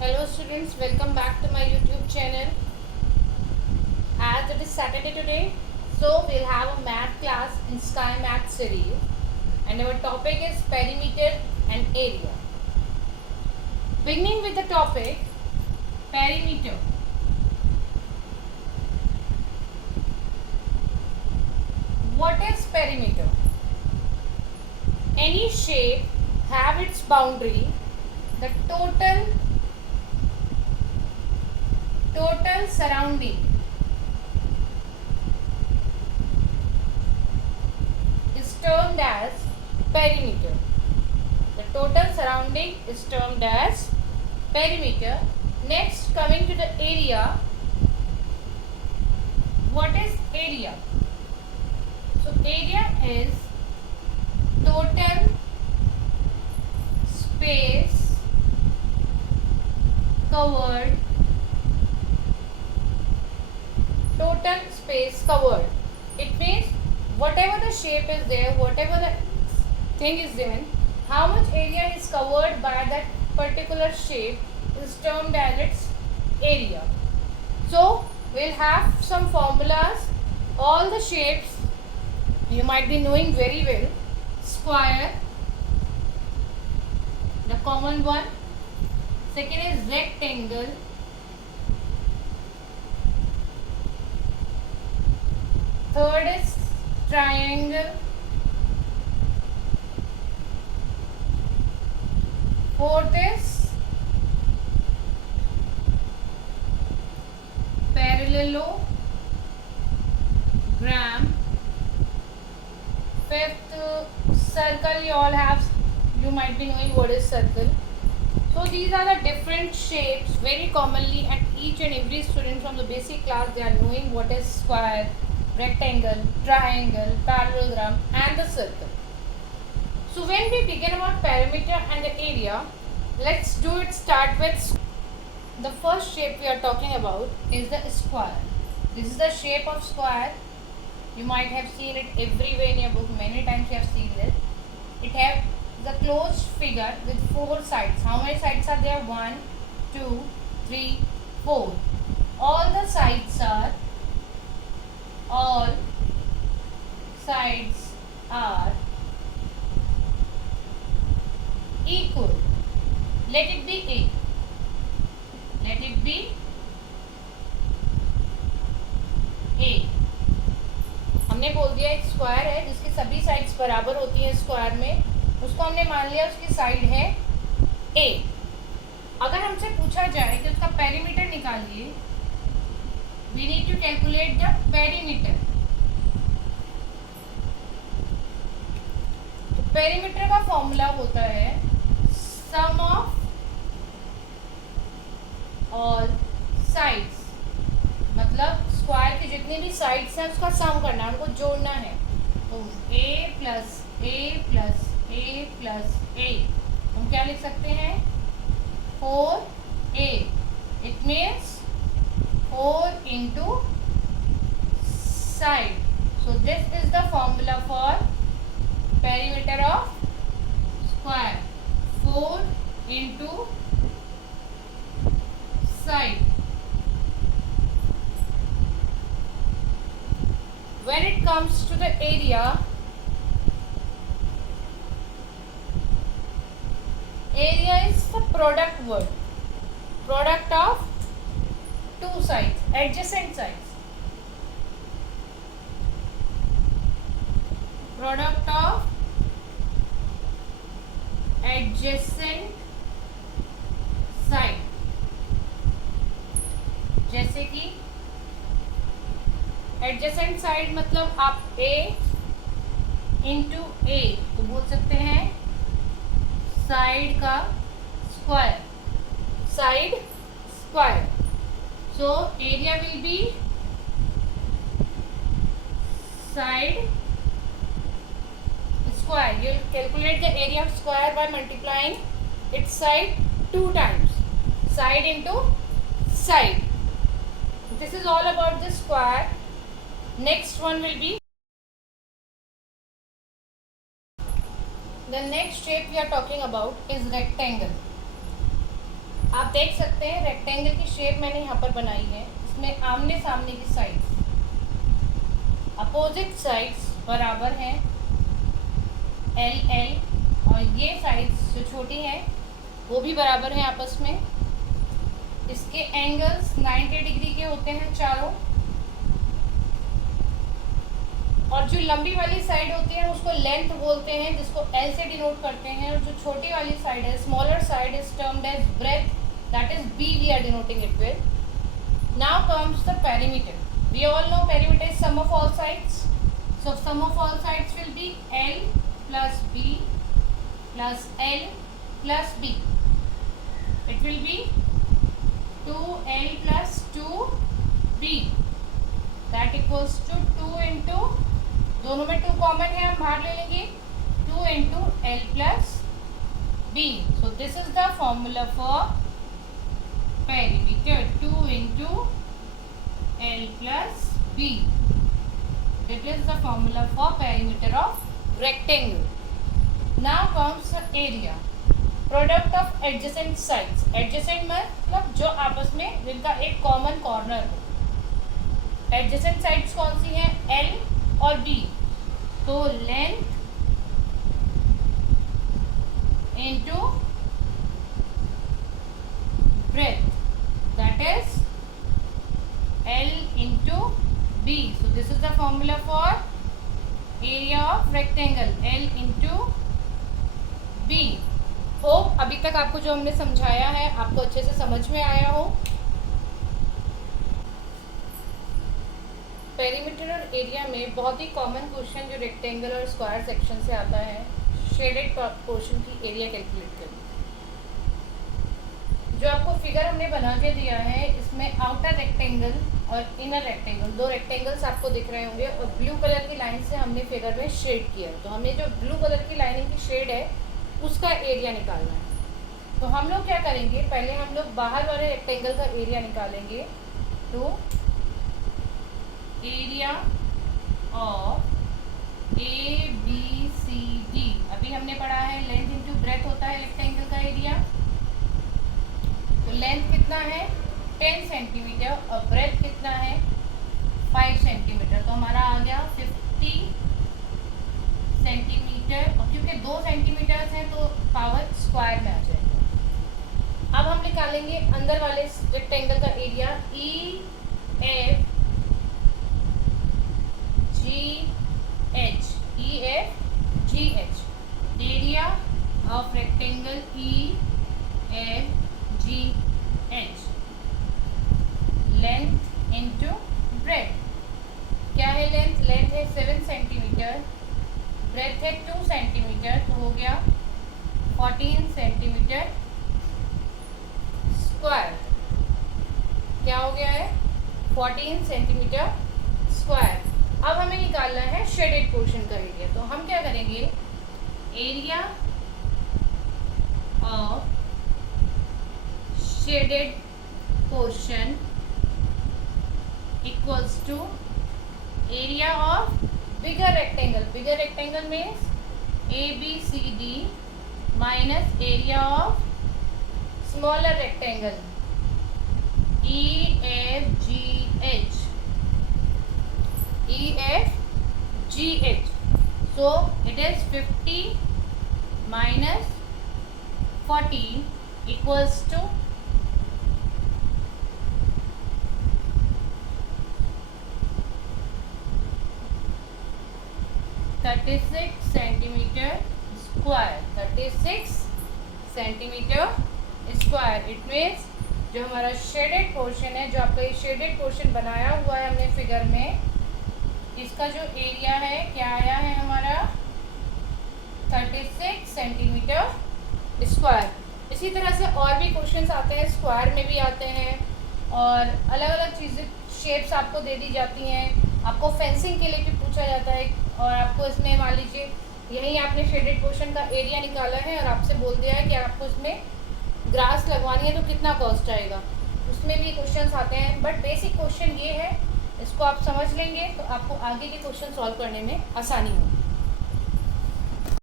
Hello students, welcome back to my YouTube channel. As it is Saturday today, so we'll have a math class in Sky Math series and our topic is perimeter and area. Beginning with the topic perimeter. What is perimeter? Any shape have its boundary, the total surrounding is termed as perimeter. The total surrounding is termed as perimeter. Next, coming to the area. What is area? So area is total space covered. Total space covered. It means whatever the shape is there, whatever the thing is given, how much area is covered by that particular shape is termed as its area. So we'll have some formulas. All the shapes you might be knowing very well. Square, the common one. Second is rectangle. Third is triangle. Fourth is parallelogram. Fifth, circle. You might be knowing what is circle. So these are the different shapes very commonly, and each and every student from the basic class, they are knowing what is square, rectangle, triangle, parallelogram and the circle. So when we begin about perimeter and the area, let's start with the first shape we are talking about is the square. This is the shape of square. You might have seen it everywhere in your book. Many times you have seen it. It have the closed figure with 4 sides. How many sides are there? 1, 2, 3, 4. All sides are equal. Let it be A. Let it be A. हमने बोल दिया एक square है जिसकी सभी sides बराबर होती हैं स्क्वायर में, उसको हमने मान लिया उसकी साइड है A. अगर हमसे पूछा जाए कि उसका पेरीमीटर निकालिए, we need to calculate the perimeter. तो पेरीमीटर का फॉर्मूला होता है सम ऑफ ऑल साइड्स. मतलब स्क्वायर की जितनी भी साइड्स हैं उसका सम करना है, उनको जोड़ना है. तो a plus a plus a plus a हम क्या लिख सकते हैं? 4a. It means 4 into side. So this is the formula for perimeter of square. 4 into side. When it comes to the area is the product word. Product of two sides, adjacent sides. Product of adjacent side. जैसे कि adjacent side मतलब आप A into A तो बोल सकते हैं side का square. Side square. So area will be side square. You will calculate the area of square by multiplying its side 2 times. Side into side. This is all about the square. Next one will be The next shape we are talking about is rectangle. आप देख सकते हैं rectangle की shape मैंने यहाँ पर बनाई है। इसमें आमने सामने की साइड्स, अपोजिट साइड्स बराबर हैं LL, और ये साइड्स जो छोटी हैं वो भी बराबर हैं आपस में। इसके एंगल्स 90 डिग्री के होते हैं चारों, और जो लंबी वाली साइड होती है उसको लेंथ बोलते हैं, जिसको L से डिनोट करते हैं, और जो छोटी वाली साइड है, smaller side, is termed as breadth, that is B we are denoting it with. Now comes the perimeter. We all know perimeter is sum of all sides. So sum of all sides will be L plus B plus L plus B. It will be 2L plus 2B. That equals to 2 into, दोनों में 2 common है, हम बाहर ले लेंगे, 2 into L plus B. So this is the formula for perimeter, 2 into L plus B. That is the formula for perimeter of rectangle. Now comes the area, product of adjacent sides. Adjacent मतलब जो आपस में जिनका एक common corner हो। Adjacent sides कौन सी हैं? L और B. तो length into breadth, that is L into B. So this is the formula for area of rectangle, L into B. Hope अभी तक आपको जो हमने समझाया है आपको अच्छे से समझ में आया हो। पेरीमीटर और एरिया में बहुत ही कॉमन क्वेश्चन जो रेक्टेंगल और स्क्वायर सेक्शन से आता है, शेडेड पोर्शन की एरिया कैलकुलेट करनी। जो आपको फिगर हमने बना के दिया है, इसमें आउटर रेक्टेंगल और इनर रेक्टेंगल, दो रेक्टेंगल्स आपको दिख रहे होंगे, और ब्लू कलर की लाइन से हमने फिगर में शेड किया। तो हमें जो ब्लू कलर की लाइनिंग की शेड है उसका एरिया निकालना है। तो हम लोग क्या करेंगे, पहले हम लोग बाहर वाले रेक्टेंगल का एरिया निकालेंगे। तो एरिया ऑफ ABCD, अभी हमने पढ़ा है लेंथ इंटू ब्रेथ होता है रेक्टेंगल का एरिया। तो लेंथ कितना है 10 सेंटीमीटर और ब्रेथ कितना है 5 सेंटीमीटर। तो हमारा आ गया 50 सेंटीमीटर, और क्योंकि 2 सेंटीमीटर हैं तो पावर स्क्वायर में आ जाएगा। अब हम निकालेंगे अंदर वाले रेक्टेंगल का area, EFGH, area of rectangle EFGH, length into breadth. क्या है लेंथ? लेंथ है 7 सेंटीमीटर, ब्रेथ है 2 सेंटीमीटर, तो हो गया 14 सेंटीमीटर स्क्वायर। क्या हो गया है 14 सेंटीमीटर स्क्वायर। अब हमें निकालना है शेडेड पोर्शन का एरिया। तो हम क्या करेंगे, area of shaded portion equals to area of bigger rectangle. Bigger rectangle means ABCD minus area of smaller rectangle EFGH। So it is 50 minus 14 equals to 36 centimetre square. 36 centimetre square. It means जो हमारा shaded portion है, जो आपका ये shaded portion बनाया हुआ है हमने फिगर में, इसका जो एरिया है क्या आया है हमारा 36 सेंटीमीटर स्क्वायर। इसी तरह से और भी क्वेश्चंस आते हैं, स्क्वायर में भी आते हैं, और अलग अलग चीज़ें शेप्स आपको दे दी जाती हैं। आपको फेंसिंग के लिए भी पूछा जाता है, और आपको इसमें मान लीजिए यहीं आपने शेडेड पोर्शन का एरिया निकाला है और आपसे बोल दिया है कि आपको इसमें ग्रास लगवानी है तो कितना कॉस्ट आएगा, उसमें भी क्वेश्चंस आते हैं। बट बेसिक क्वेश्चन ये है, इसको आप समझ लेंगे तो आपको आगे के क्वेश्चन सॉल्व करने में आसानी होगी।